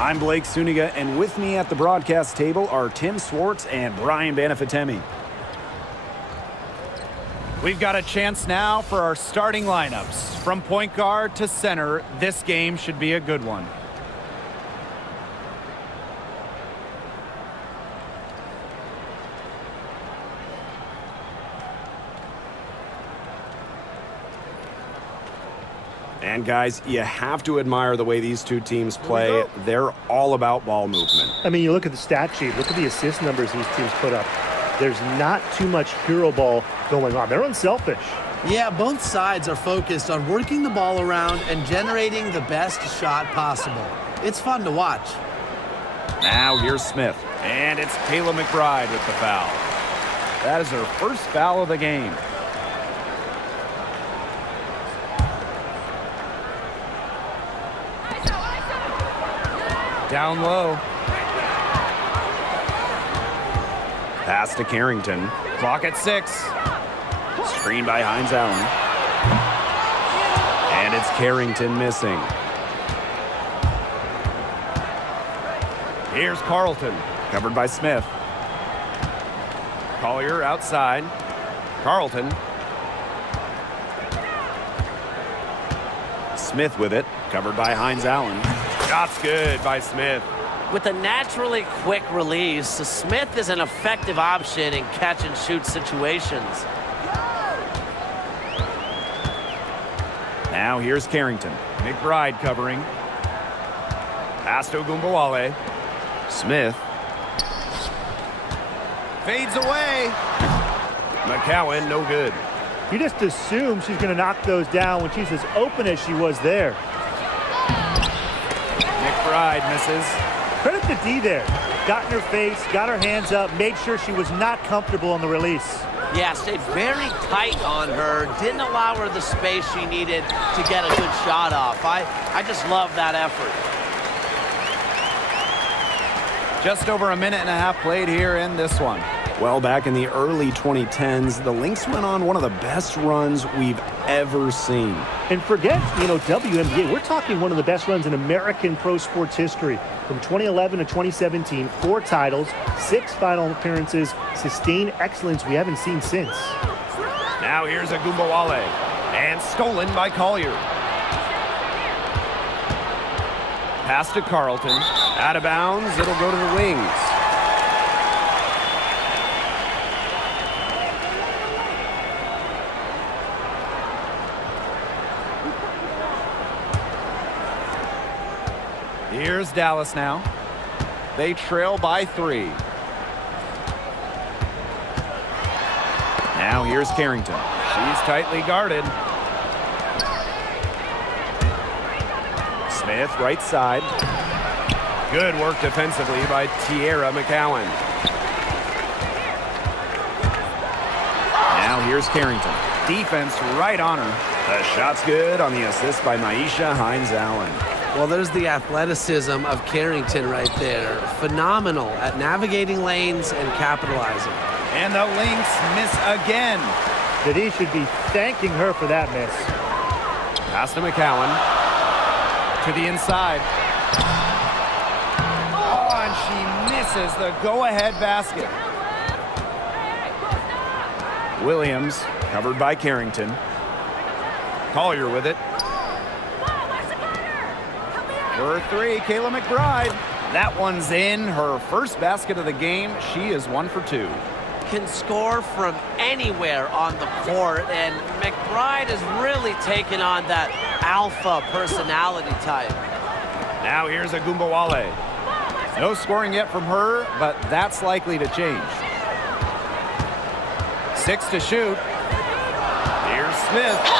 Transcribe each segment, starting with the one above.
I'm Blake Suniga, and with me at the broadcast table are Tim Swartz and Brian Banafitemi. We've got a chance now for our starting lineups. From point guard to center, this game should be a good one. And guys, you have to admire the way these two teams play. They're all about ball movement. I mean, you look at the stat sheet, look at the assist numbers these teams put up. There's not too much hero ball going on. They're unselfish. Yeah, both sides are focused on working the ball around and generating the best shot possible. It's fun to watch. Now here's Smith, and it's Kayla McBride with the foul. That is her first foul of the game. Down low. Pass to Carrington. Clock at 6. Screen by Hines Allen. And it's Carrington missing. Here's Carlton. Covered by Smith. Collier outside. Carlton. Smith with it. Covered by Hines Allen. Shot's good by Smith. With a naturally quick release, Smith is an effective option in catch-and-shoot situations. Now here's Carrington. McBride covering. Pass to Ogunbowale. Smith. Fades away. McCowan, no good. You just assume she's going to knock those down when she's as open as she was there. McBride misses. Credit to D there. Got in her face, got her hands up, made sure she was not comfortable on the release. Yeah, stayed very tight on her. Didn't allow her the space she needed to get a good shot off. I just love that effort. Just over a minute and a half played here in this one. Well, back in the early 2010s, the Lynx went on one of the best runs we've ever seen. And forget, WNBA. We're talking one of the best runs in American pro sports history. From 2011 to 2017, 4 titles, 6 final appearances, sustained excellence we haven't seen since. Now here's Ogunbowale, and stolen by Collier. Pass to Carlton. Out of bounds, it'll go to the wings. Here's Dallas now. They trail by 3. Now here's Carrington. She's tightly guarded. Smith, right side. Good work defensively by Tierra McCowan. Now here's Carrington. Defense right on her. The shot's good on the assist by Maisha Hines Allen. Well, there's the athleticism of Carrington right there. Phenomenal at navigating lanes and capitalizing. And the Lynx miss again. The D should be thanking her for that miss. Pass to McCowan. To the inside. Oh, and she misses the go-ahead basket. Williams, covered by Carrington. Collier with it. For 3, Kayla McBride. That one's in. Her first basket of the game. She is 1 for 2. Can score from anywhere on the court, and McBride has really taken on that alpha personality type. Now here's Ogunbowale. No scoring yet from her, but that's likely to change. 6 to shoot. Here's Smith.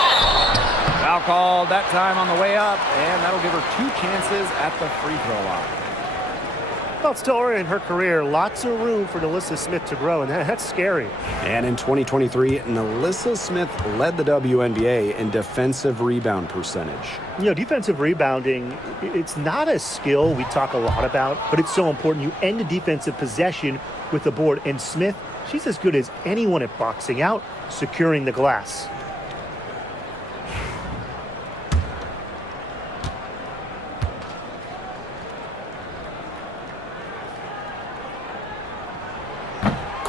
Foul called that time on the way up, and that'll give her 2 chances at the free throw line. Well, still early in her career, lots of room for NaLyssa Smith to grow, and that's scary. And in 2023, NaLyssa Smith led the WNBA in defensive rebound percentage. Defensive rebounding, it's not a skill we talk a lot about, but it's so important. You end a defensive possession with the board, and Smith, she's as good as anyone at boxing out, securing the glass.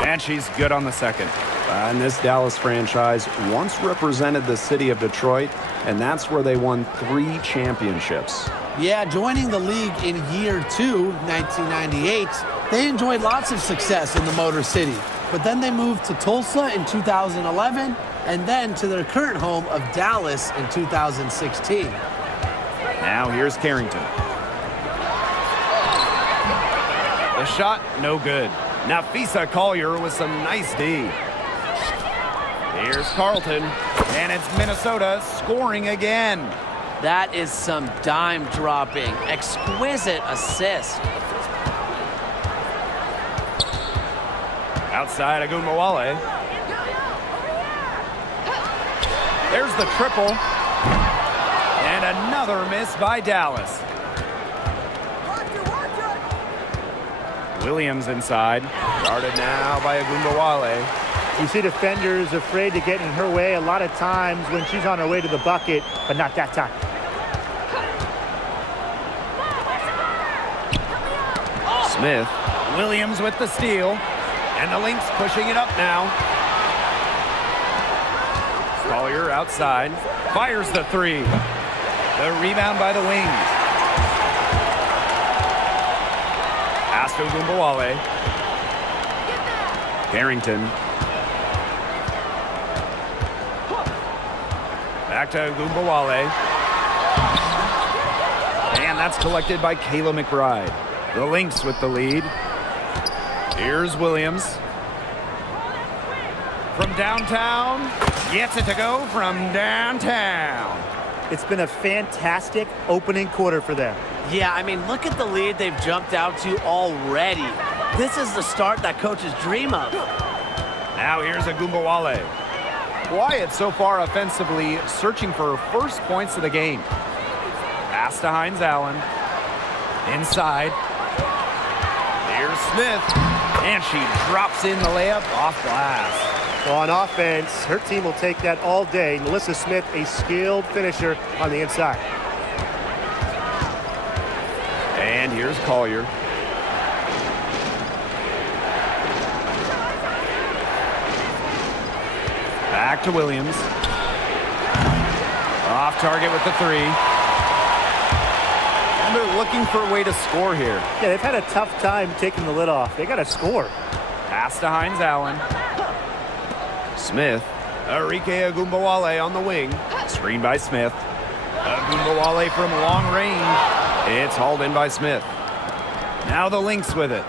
And she's good on the second. And this Dallas franchise once represented the city of Detroit, and that's where they won 3 championships. Yeah, joining the league in year 2, 1998, they enjoyed lots of success in the Motor City. But then they moved to Tulsa in 2011, and then to their current home of Dallas in 2016. Now here's Carrington. The shot, no good. Nafisa Collier with some nice D. Here's Carlton, and it's Minnesota scoring again. That is some dime dropping. Exquisite assist. Outside Agunmawale. There's the triple. And another miss by Dallas. Williams inside. Guarded now by Agunmawale. You see defenders afraid to get in her way a lot of times when she's on her way to the bucket, but not that time. Smith. Williams with the steal. And the Lynx pushing it up now. Collier outside. Fires the 3. The rebound by the Wings. Pass to Agunmawale. Carrington. Back to Agunmawale. And that's collected by Kayla McBride. The Lynx with the lead. Here's Williams. From downtown. Gets it to go from downtown. It's been a fantastic opening quarter for them. Yeah, I mean, look at the lead they've jumped out to already. This is the start that coaches dream of. Now here's Agunmawale. Quiet so far offensively, searching for her first points of the game. Pass to Hines Allen. Inside. Here's Smith. And she drops in the layup off glass. So on offense, her team will take that all day. Melissa Smith, a skilled finisher on the inside. And here's Collier. Back to Williams. Off target with the 3. And they're looking for a way to score here. Yeah, they've had a tough time taking the lid off. They got to score. Pass to Hines Allen. Smith. Arike Agunmawale on the wing. Screen by Smith. Agunmawale from long range. It's hauled in by Smith. Now the Lynx with it.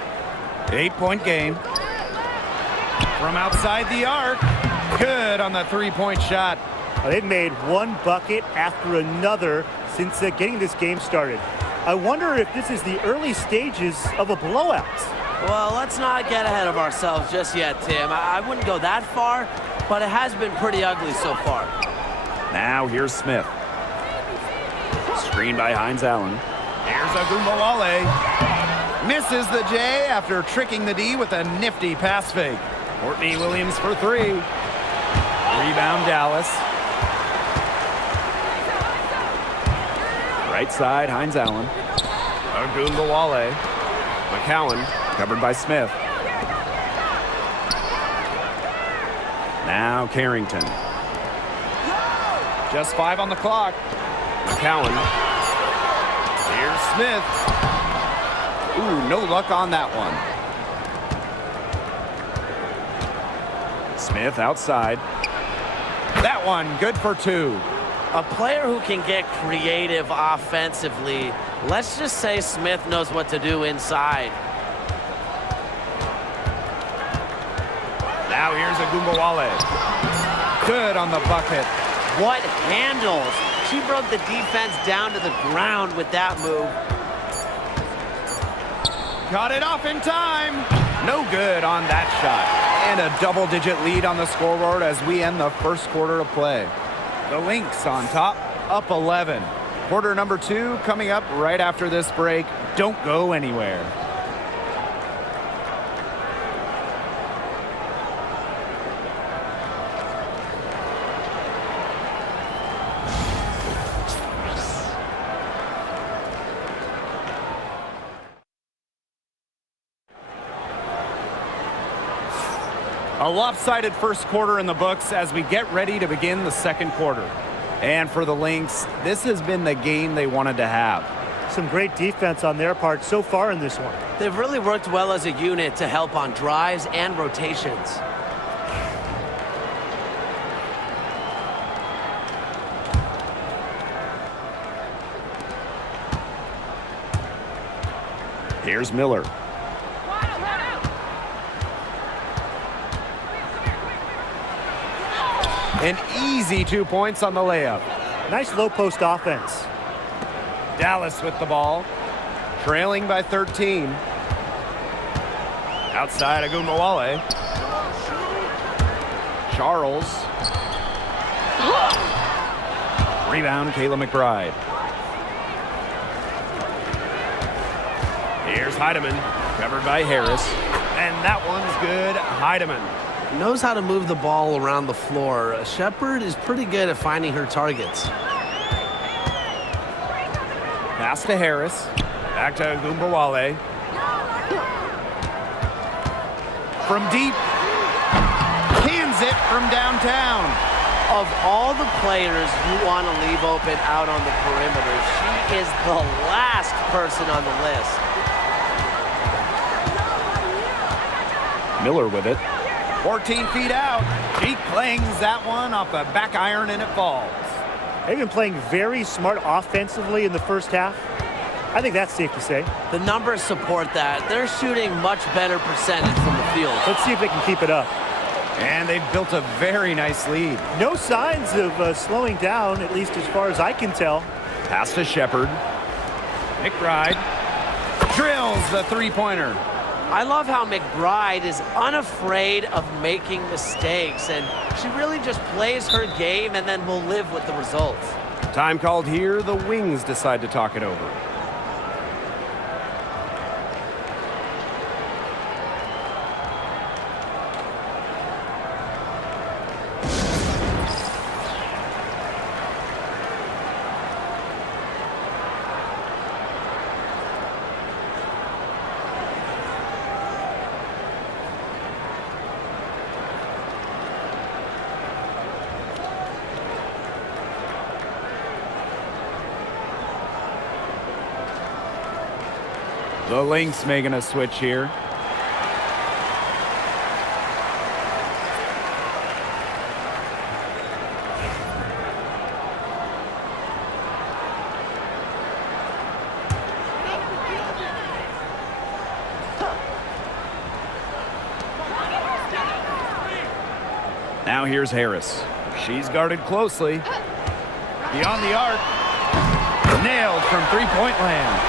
8-point game. From outside the arc. Good on the 3-point shot. They've made one bucket after another since getting this game started. I wonder if this is the early stages of a blowout. Well, let's not get ahead of ourselves just yet, Tim. I wouldn't go that far, but it has been pretty ugly so far. Now here's Smith. Screen by Hines Allen. Here's Agunmawale. Misses the J after tricking the D with a nifty pass fake. Courtney Williams for 3. Rebound Dallas. Right side, Hines Allen. Agunmawale. McCowan covered by Smith. Now Carrington. Just 5 on the clock. McCowan. Here's Smith. Ooh, no luck on that one. Smith outside. That one good for 2. A player who can get creative offensively. Let's just say Smith knows what to do inside. Now here's Agunmawale. Good on the bucket. What handles? She broke the defense down to the ground with that move. Got it off in time. No good on that shot. And a double-digit lead on the scoreboard as we end the first quarter of play. The Lynx on top, up 11. Quarter number 2 coming up right after this break. Don't go anywhere. A lopsided first quarter in the books as we get ready to begin the second quarter. And for the Lynx, this has been the game they wanted to have. Some great defense on their part so far in this one. They've really worked well as a unit to help on drives and rotations. Here's Miller. An easy 2 points on the layup. Nice low post offense. Dallas with the ball, trailing by 13. Outside Agumbawale. Charles. Rebound, Kayla McBride. Here's Heidemann, covered by Harris. And that one's good. Heidemann. Knows how to move the ball around the floor. Shepard is pretty good at finding her targets. Pass to Harris. Back to Agumbawale. From deep. Cans it from downtown. Of all the players you want to leave open out on the perimeter, she is the last person on the list. Miller with it. 14 feet out. She clangs that one off the back iron and it falls. They've been playing very smart offensively in the first half. I think that's safe to say. The numbers support that. They're shooting much better percentage from the field. Let's see if they can keep it up. And they've built a very nice lead. No signs of slowing down, at least as far as I can tell. Pass to Shepard. McBride drills the three-pointer. I love how McBride is unafraid of making mistakes, and she really just plays her game and then will live with the results. Time called here. The Wings decide to talk it over. The Lynx making a switch here. Now here's Harris. She's guarded closely. Beyond the arc. Nailed from three-point land.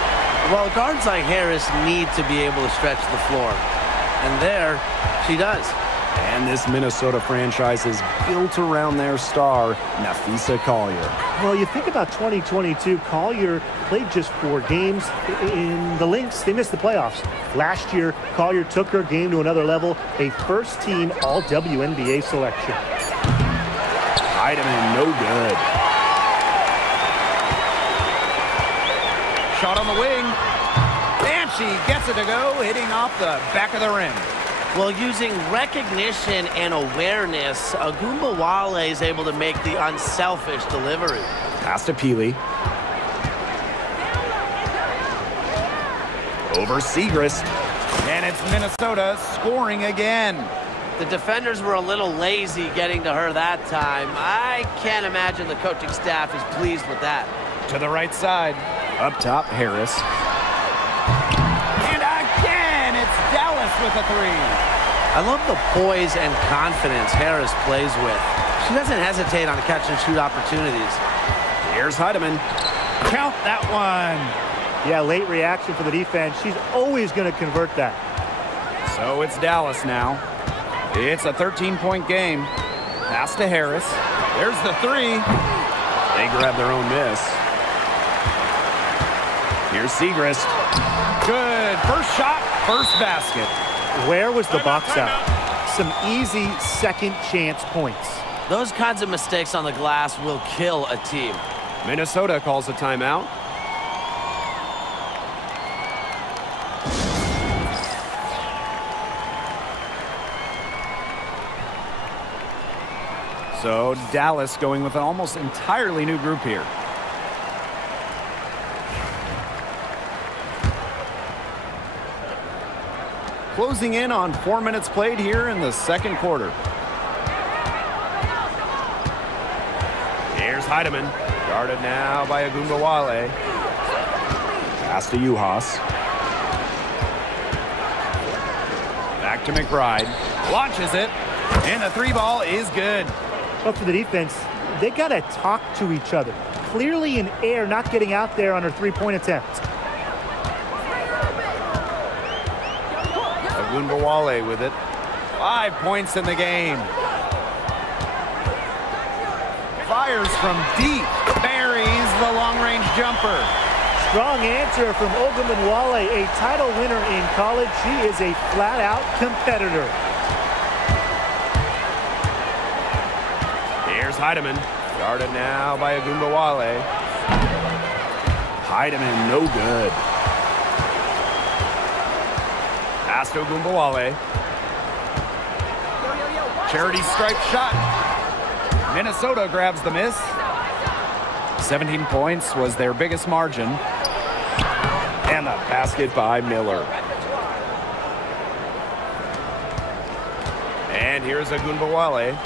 Well, guards like Harris need to be able to stretch the floor. And there, she does. And this Minnesota franchise is built around their star, Napheesa Collier. Well, you think about 2022, Collier played just 4 games. In the Lynx, they missed the playoffs. Last year, Collier took her game to another level, a first-team All-WNBA selection. Heidemann, no good. Shot on the wing. And she gets it to go, hitting off the back of the rim. Well, using recognition and awareness, Agumbawale is able to make the unselfish delivery. Pass to Peely. Over Segrist. And it's Minnesota scoring again. The defenders were a little lazy getting to her that time. I can't imagine the coaching staff is pleased with that. To the right side. Up top, Harris. And again, it's Dallas with a three. I love the poise and confidence Harris plays with. She doesn't hesitate on catch and shoot opportunities. Here's Heidemann. Count that one. Yeah, late reaction for the defense. She's always going to convert that. So it's Dallas now. It's a 13-point game. Pass to Harris. There's the three. They grab their own miss. Here's Segrist. Good. First shot, first basket. Where was the box out? Some easy second chance points. Those kinds of mistakes on the glass will kill a team. Minnesota calls a timeout. So Dallas going with an almost entirely new group here. Closing in on 4 minutes played here in the second quarter. Here's Heidemann, guarded now by Agumbawale. Pass to Uhas. Back to McBride. Launches it. And the three ball is good. But for the defense, they got to talk to each other. Clearly in air, not getting out there on her three-point attempt. Agumbawale with it. 5 points in the game. Fires from deep. Buries the long-range jumper. Strong answer from Ogunbowale, a title winner in college. She is a flat-out competitor. Here's Heidemann, guarded now by Agumbawale. Heidemann, no good. Pass to Agumbawale. Charity stripe shot. Minnesota grabs the miss. 17 points was their biggest margin. And the basket by Miller. And here's Agumbawale.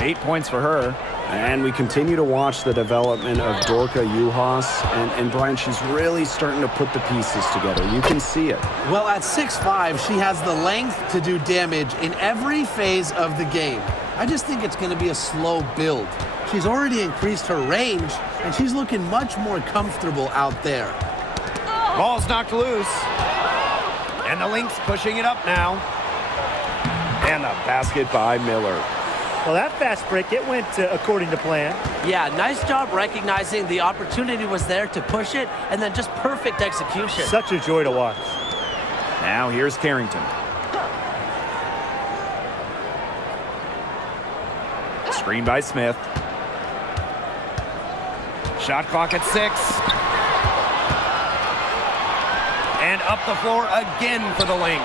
8 points for her. And we continue to watch the development of Dorka Uhas. And Brian, she's really starting to put the pieces together. You can see it. Well, at 6'5", she has the length to do damage in every phase of the game. I just think it's going to be a slow build. She's already increased her range, and she's looking much more comfortable out there. Ball's knocked loose. And the Lynx pushing it up now. And the basket by Miller. Well, that fast break, it went according to plan. Yeah, nice job recognizing the opportunity was there to push it, and then just perfect execution. Such a joy to watch. Now here's Carrington. Screen by Smith. Shot clock at 6. And up the floor again for the Lynx.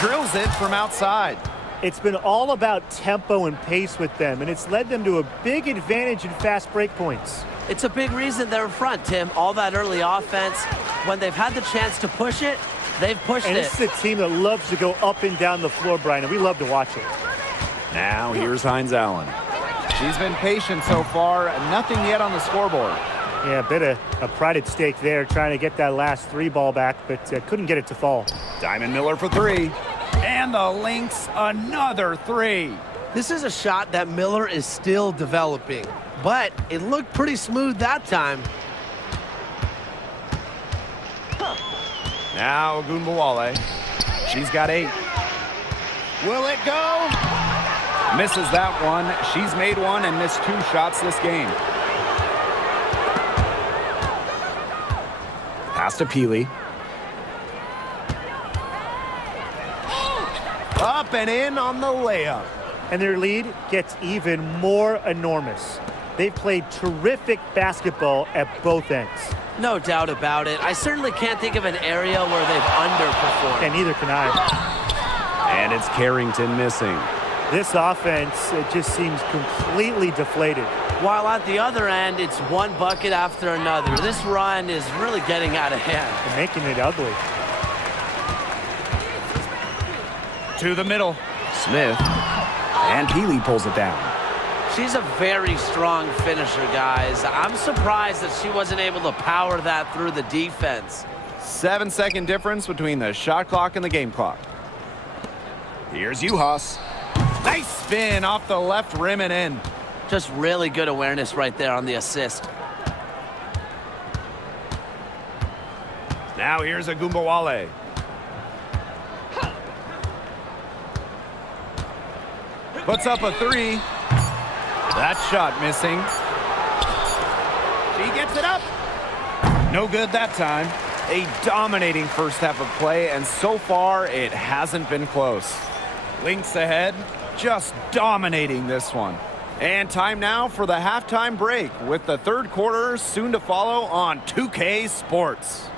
Drills it from outside. It's been all about tempo and pace with them, and it's led them to a big advantage in fast break points. It's a big reason they're in front, Tim. All that early offense. When they've had the chance to push it, they've pushed And it. this is a team that loves to go up and down the floor, Brian, and we love to watch it. Now here's Hines Allen. She's been patient so far. Nothing yet on the scoreboard. Yeah, a bit of a pride at stake there, trying to get that last three ball back, but couldn't get it to fall. Diamond Miller for 3. And the Lynx, another 3. This is a shot that Miller is still developing, but it looked pretty smooth that time. Now Agumbawale. She's got 8. Will it go? Misses that one. She's made 1 and missed 2 shots this game. Pass to Peely. Up and in on the layup. And their lead gets even more enormous. They've played terrific basketball at both ends. No doubt about it. I certainly can't think of an area where they've underperformed. And neither can I. And it's Carrington missing. This offense, it just seems completely deflated. While at the other end, it's one bucket after another. This run is really getting out of hand. And making it ugly. To the middle. Smith. And Peely pulls it down. She's a very strong finisher, guys. I'm surprised that she wasn't able to power that through the defense. 7-second difference between the shot clock and the game clock. Here's Uhas. Nice spin off the left rim and in. Just really good awareness right there on the assist. Now here's Agumbawale. Puts up a 3. That shot missing. She gets it up. No good that time. A dominating first half of play, and so far it hasn't been close. Lynx ahead, just dominating this one. And time now for the halftime break, with the third quarter soon to follow on 2K Sports.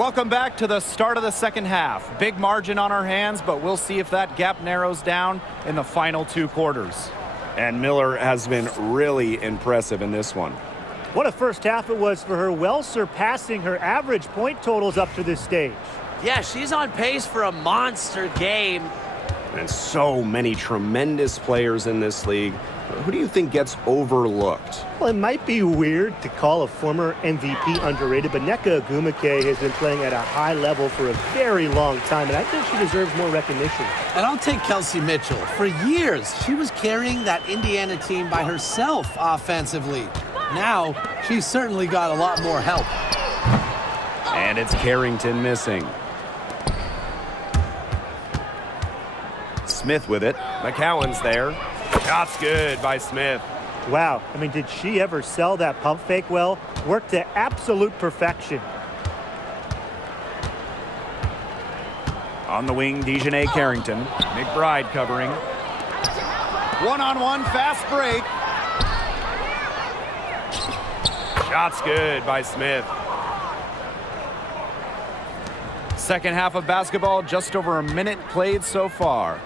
Welcome back to the start of the second half. Big margin on our hands, but we'll see if that gap narrows down in the final 2 quarters. And Miller has been really impressive in this one. What a first half it was for her, well surpassing her average point totals up to this stage. Yeah, she's on pace for a monster game. And so many tremendous players in this league. Who do you think gets overlooked? Well, it might be weird to call a former MVP underrated, but Nneka Ogwumike has been playing at a high level for a very long time, and I think she deserves more recognition. And I'll take Kelsey Mitchell. For years, she was carrying that Indiana team by herself offensively. Now, she's certainly got a lot more help. And it's Carrington missing. Smith with it. McCowan's there. Shot's good by Smith. Wow, I mean, did she ever sell that pump fake well? Worked to absolute perfection. On the wing, Dejanay Carrington. McBride covering. One-on-one fast break. Shot's good by Smith. Second half of basketball, just over a minute played so far.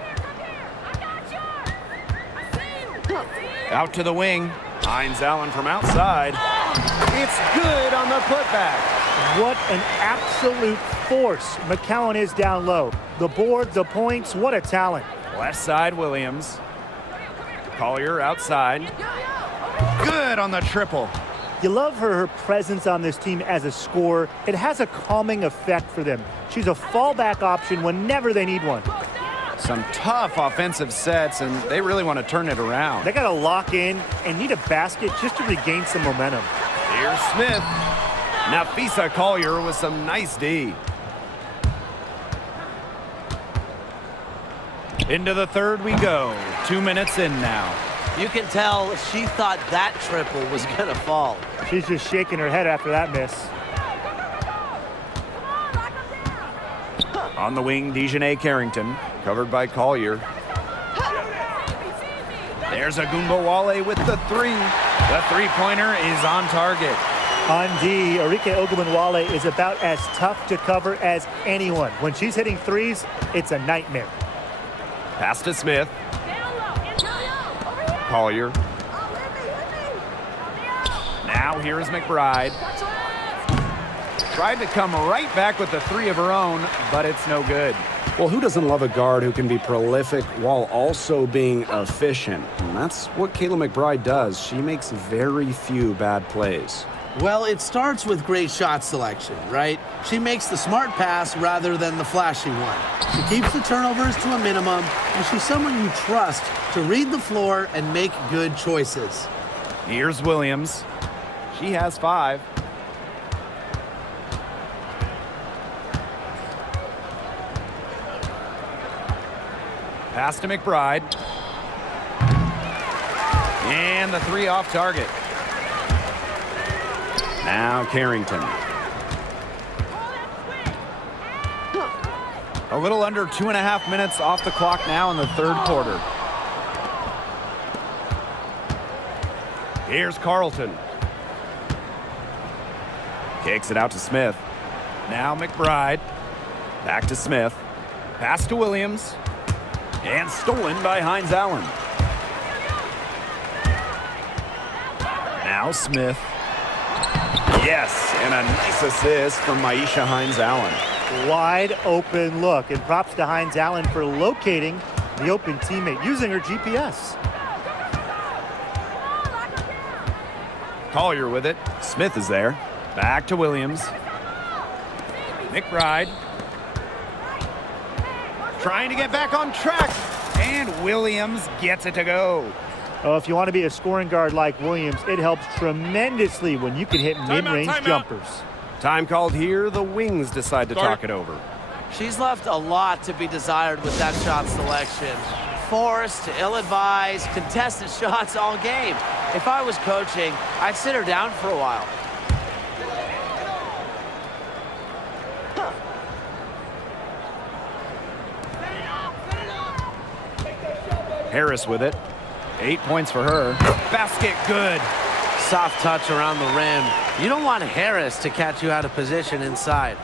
Out to the wing. Hines Allen from outside. It's good on the putback. What an absolute force McCowan is down low. The board, the points, what a talent. Left side, Williams. Collier outside. Good on the triple. You love her presence on this team as a scorer. It has a calming effect for them. She's a fallback option whenever they need one. Some tough offensive sets, and they really want to turn it around. They got to lock in and need a basket just to regain some momentum. Here's Smith. Nafisa Collier with some nice D. Into the third we go. 2 minutes in now. You can tell she thought that triple was going to fall. She's just shaking her head after that miss. On the wing, Dejanay Carrington, covered by Collier. There's Ogwumike with the 3. The three-pointer is on target. On D, Arike Ogwumike is about as tough to cover as anyone. When she's hitting threes, it's a nightmare. Pass to Smith. Collier. Now here is McBride. Tried to come right back with the 3 of her own, but it's no good. Well, who doesn't love a guard who can be prolific while also being efficient? And that's what Kayla McBride does. She makes very few bad plays. Well, it starts with great shot selection, right? She makes the smart pass rather than the flashy one. She keeps the turnovers to a minimum, and she's someone you trust to read the floor and make good choices. Here's Williams. She has 5. Pass to McBride. And the 3 off target. Now Carrington. A little under 2.5 minutes off the clock now in the third quarter. Here's Carlton. Kicks it out to Smith. Now McBride. Back to Smith. Pass to Williams. And stolen by Hines Allen. Now Smith. Yes, and a nice assist from Maisha Hines Allen. Wide open look, and props to Hines Allen for locating the open teammate using her GPS. Collier with it. Smith is there. Back to Williams. McBride. Trying to get back on track. And Williams gets it to go. Oh, if you want to be a scoring guard like Williams, it helps tremendously when you can hit mid-range jumpers. Time called here. The Wings decide to talk it over. She's left a lot to be desired with that shot selection. Forced, ill-advised, contested shots all game. If I was coaching, I'd sit her down for a while. Harris with it. 8 points for her. Basket good. Soft touch around the rim. You don't want Harris to catch you out of position inside.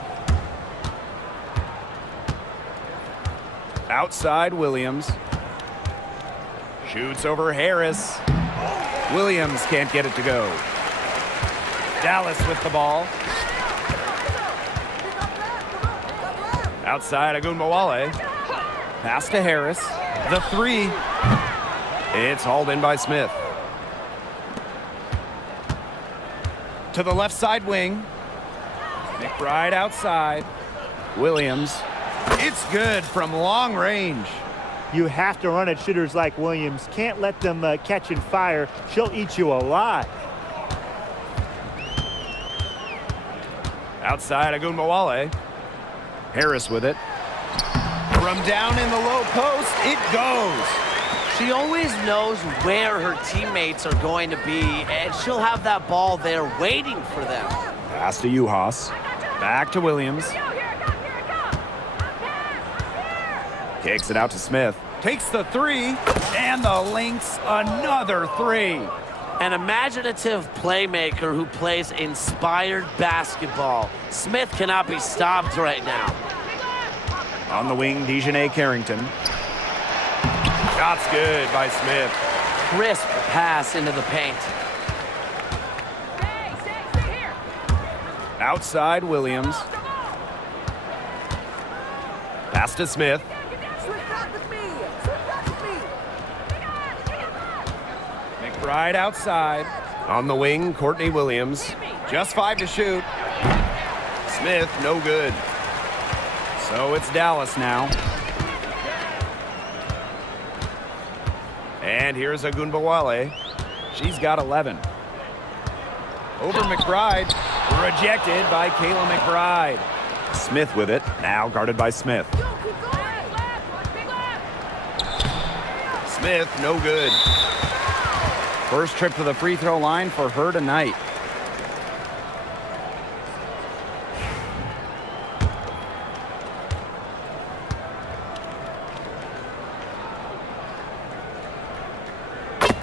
Outside Williams. Shoots over Harris. Williams can't get it to go. Dallas with the ball. Outside Agunbowale. Pass to Harris. The three. It's hauled in by Smith. To the left side wing. McBride outside. Williams. It's good from long range. You have to run at shooters like Williams. Can't let them catch and fire. She'll eat you alive. Outside Agunbowale. Harris with it. From down in the low post, it goes. She always knows where her teammates are going to be, and she'll have that ball there waiting for them. Pass to Uhas. Back to Williams. Kicks it out to Smith. Takes the three, and the Lynx another three. An imaginative playmaker who plays inspired basketball. Smith cannot be stopped right now. On the wing, Dejanay Carrington. Shot's good by Smith. Crisp pass into the paint. Outside Williams. Pass to Smith. McBride outside. On the wing, Courtney Williams. Just 5 to shoot. Smith, no good. So it's Dallas now. And here's Agunbowale. She's got 11. Over McBride. Rejected by Kayla McBride. Smith with it. Now guarded by Smith. Smith, no good. First trip to the free throw line for her tonight.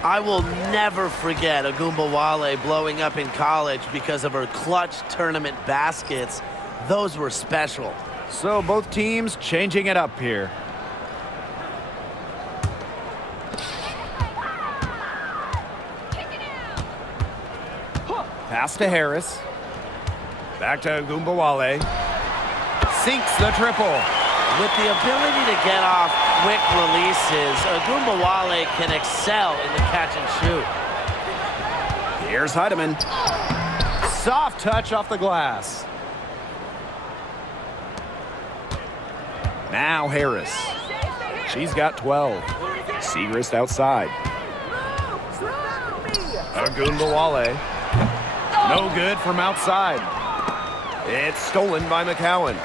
I will never forget Agunbowale blowing up in college because of her clutch tournament baskets. Those were special. So both teams changing it up here. Pass to Harris. Back to Agunbowale. Sinks the triple. With the ability to get off quick releases, Agunbowale can excel in the catch and shoot. Here's Heidemann. Soft touch off the glass. Now Harris. She's got 12. Segrist outside. Agunbowale. No good from outside. It's stolen by McCowan.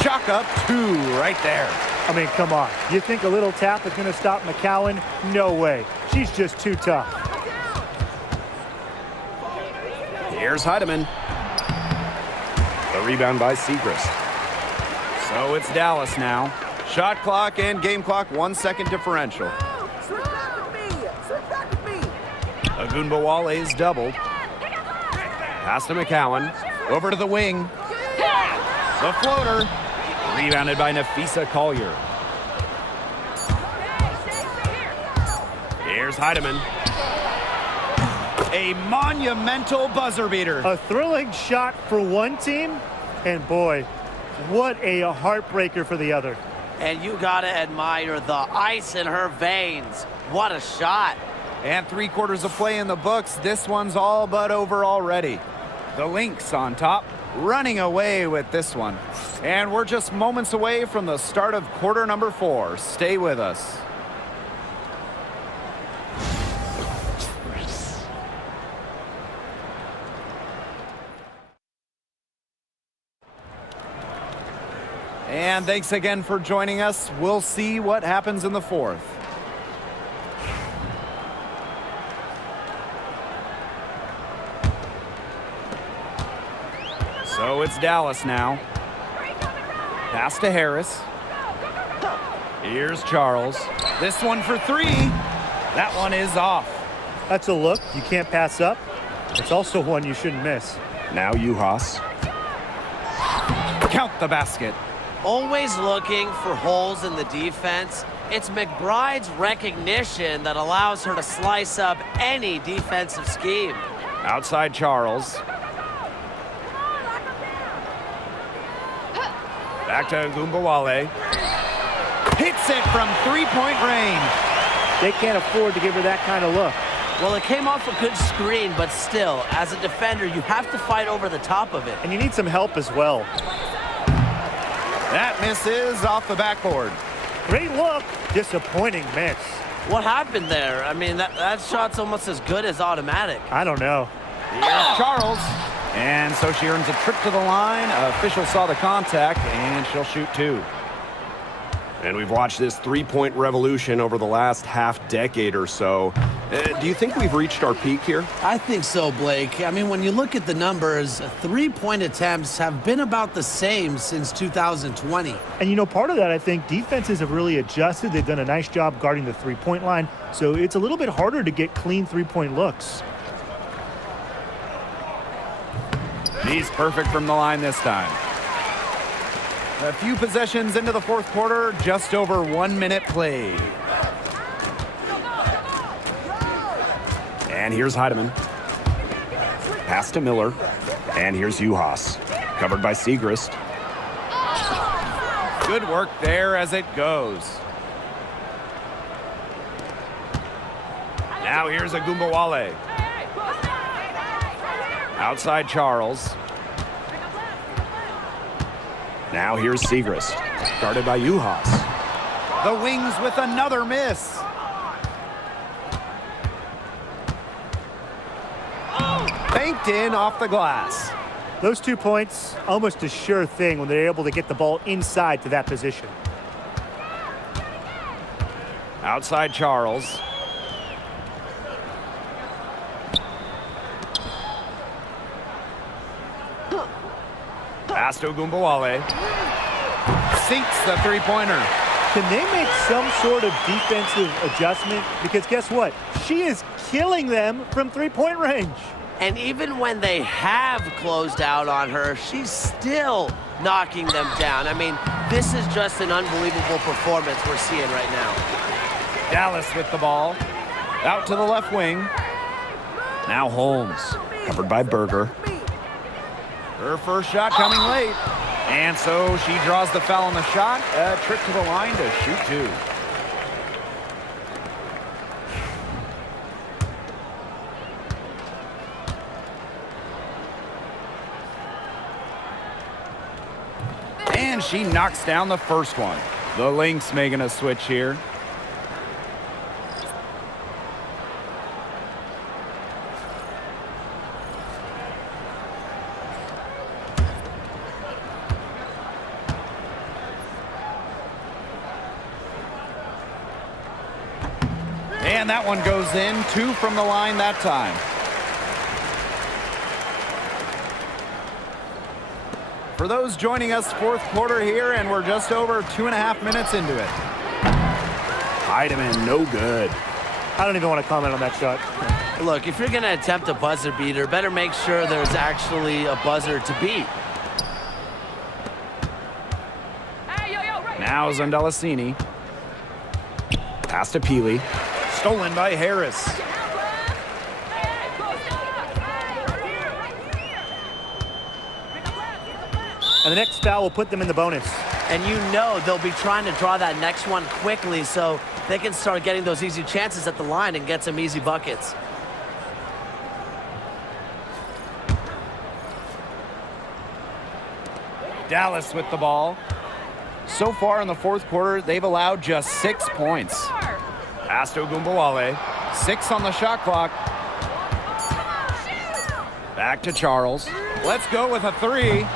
Chalk up 2 right there. I mean, come on. You think a little tap is going to stop McCowan? No way. She's just too tough. Here's Heidemann. The rebound by Segrist. So it's Dallas now. Shot clock and game clock 1 second differential. Agunbowale is doubled. Pass to McCowan. Over to the wing. The floater. Rebounded by Nafisa Collier. Here's Heidemann. A monumental buzzer beater. A thrilling shot for one team, and boy, what a heartbreaker for the other. And you gotta admire the ice in her veins. What a shot. And 3/4 of play in the books. This one's all but over already. The Lynx on top, running away with this one. And we're just moments away from the start of quarter number 4. Stay with us. And thanks again for joining us. We'll see what happens in the 4th. So it's Dallas now. Pass to Harris. Here's Charles. This one for 3. That one is off. That's a look you can't pass up. It's also one you shouldn't miss. Now Uhas. Count the basket. always looking for holes in the defense. It's McBride's recognition that allows her to slice up any defensive scheme. Outside Charles. Back to Gumbawale. Hits it from three-point range. They can't afford to give her that kind of look. Well, it came off a good screen, but still, as a defender, you have to fight over the top of it. And you need some help as well. That misses off the backboard. Great look. Disappointing miss. What happened there? I mean, that shot's almost as good as automatic. I don't know. Here's Charles. And so she earns a trip to the line. Official saw the contact, and she'll shoot two. And we've watched this three-point revolution over the last half-decade or so. Do you think we've reached our peak here? I think so, Blake. I mean, when you look at the numbers, three-point attempts have been about the same since 2020. And you know, part of that, I think, defenses have really adjusted. They've done a nice job guarding the three-point line, so it's a little bit harder to get clean three-point looks. He's perfect from the line this time. A few possessions into the fourth quarter, just over 1 minute played. And here's Heidemann. Pass to Miller. And here's Juhas. Covered by Segrist. Good work there as it goes. Now here's a Gumbawale. Outside Charles. Now here's Segrist. Guarded by Juhas. The Wings with another miss. Banked in off the glass. Those 2 points, almost a sure thing when they're able to get the ball inside to that position. Outside Charles. Pass to Gumbawale. Sinks the three-pointer. Can they make some sort of defensive adjustment? Because guess what? She is killing them from three-point range. And even when they have closed out on her, she's still knocking them down. I mean, this is just an unbelievable performance we're seeing right now. Dallas with the ball. Out to the left wing. Now Holmes. Covered by Berger. Her first shot coming late. And so she draws the foul on the shot. A trip to the line to shoot two. And she knocks down the first one. The Lynx making a switch here. And that one goes in. Two from the line that time. For those joining us, fourth quarter here, and we're just over 2.5 minutes into it. Heidemann, no good. I don't even want to comment on that shot. Look, if you're going to attempt a buzzer beater, better make sure there's actually a buzzer to beat. Now Zondalicini. Pass to Peely. Stolen by Harris. And the next foul will put them in the bonus. And you know they'll be trying to draw that next one quickly so they can start getting those easy chances at the line and get some easy buckets. Dallas with the ball. So far in the fourth quarter, they've allowed just 6 points. Pass to Gumbawale. 6 on the shot clock. Back to Charles. Let's go with a three.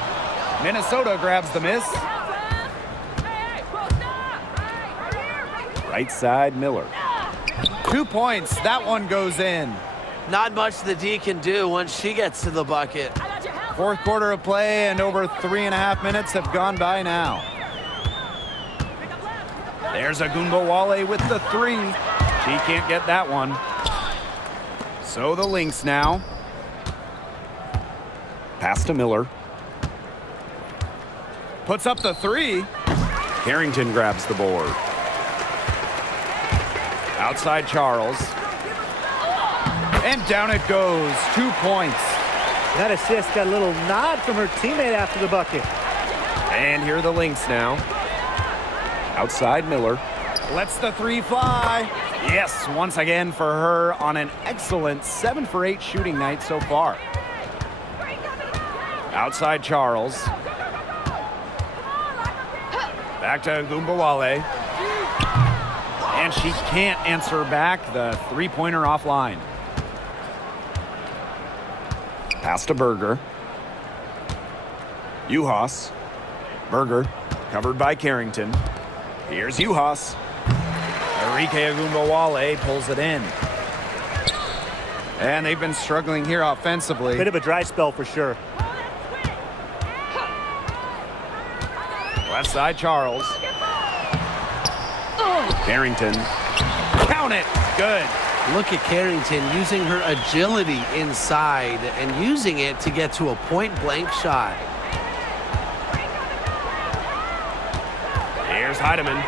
Minnesota grabs the miss. Right side, Miller. 2 points. That one goes in. Not much the D can do once she gets to the bucket. Fourth quarter of play, and over 3.5 minutes have gone by now. There's a Gumbawale with the three. She can't get that one. So the Lynx now. Pass to Miller. Puts up the three. Carrington grabs the board. Outside Charles. And down it goes. 2 points. That assist got a little nod from her teammate after the bucket. And here are the Lynx now. Outside Miller. Lets the three fly. Yes, once again for her on an excellent 7 for 8 shooting night so far. Outside Charles. Back to Gumbawale. And she can't answer back the three-pointer offline. Pass to Berger. Uhas. Berger. Covered by Carrington. Here's Uhas. Enrique Agumbawale pulls it in. And they've been struggling here offensively. Bit of a dry spell for sure. Left side Charles. Carrington. Count it. Good. Look at Carrington using her agility inside and using it to get to a point-blank shot. Here's Heidemann.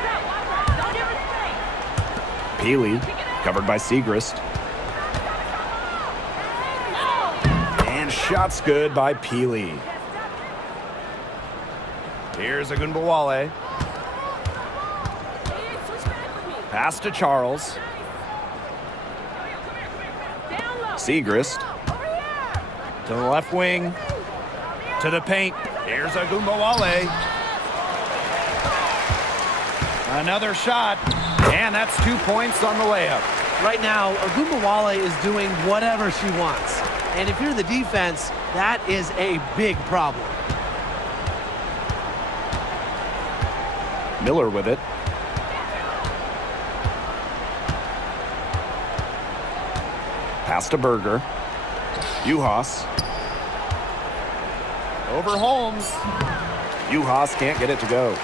Peely. Covered by Segrist. And shots good by Peely. Here's Agumbawale. Pass to Charles. Segrist. To the left wing. To the paint. Here's Agumbawale. Another shot. And that's 2 points on the layup. Right now, Agumbawale is doing whatever she wants. And if you're the defense, that is a big problem. Miller with it. Pass to Berger. Uhas. Over Holmes. Uhas can't get it to go.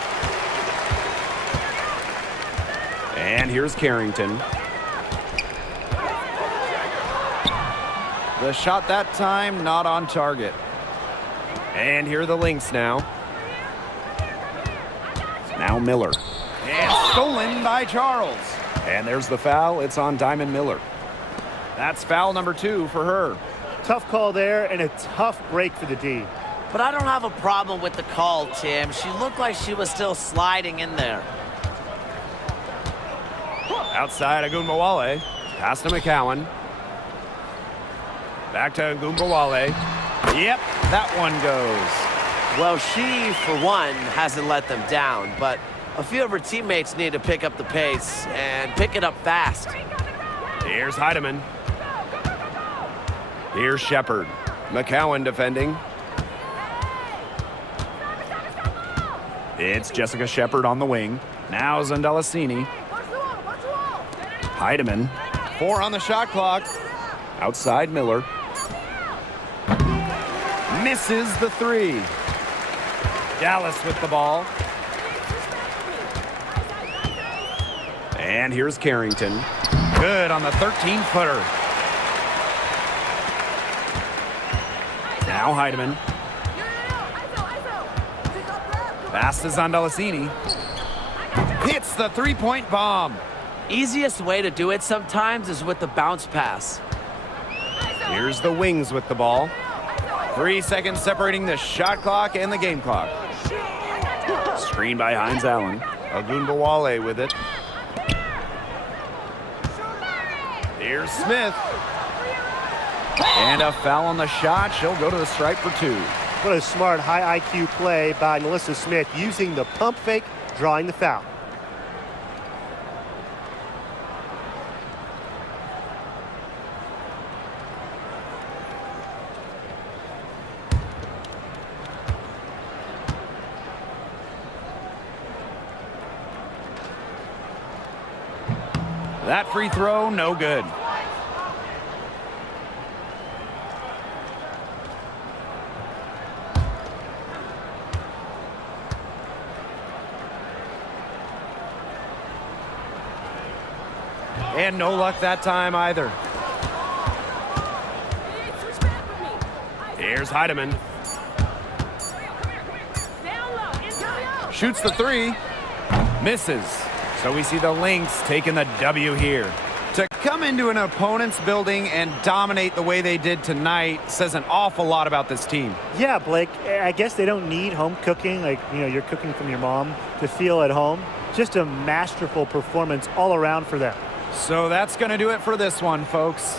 And here's Carrington. The shot that time not on target. And here are the Lynx now. Now Miller. And stolen by Charles. And there's the foul. It's on Diamond Miller. That's foul number 2 for her. Tough call there and a tough break for the D. But I don't have a problem with the call, Tim. She looked like she was still sliding in there. Outside Agumbawale. Pass to McCowan. Back to Agumbawale. Yep, that one goes. Well, she, for one, hasn't let them down, but a few of her teammates need to pick up the pace and pick it up fast. Here's Heidemann. Here's Shepard. McCowan defending. It's Jessica Shepard on the wing. Now Zandalasini. Heidemann. 4 on the shot clock. Outside Miller. Misses the 3. Dallas with the ball. And here's Carrington. Good on the 13-footer. Now Heidemann. Pass to Zandalasini. Hits the three-point bomb. Easiest way to do it sometimes is with the bounce pass. Here's the Wings with the ball. 3 seconds separating the shot clock and the game clock. Screen by Hines Allen. Agumbawale with it. Here's Smith. And a foul on the shot. She'll go to the stripe for 2. What a smart high IQ play by Melissa Smith using the pump fake, drawing the foul. That free throw, no good. And no luck that time either. Here's Heidemann. Shoots the 3. Misses. So we see the Lynx taking the W here. To come into an opponent's building and dominate the way they did tonight says an awful lot about this team. Yeah, Blake, I guess they don't need home cooking, like, you're cooking from your mom, to feel at home. Just a masterful performance all around for them. So that's going to do it for this one, folks.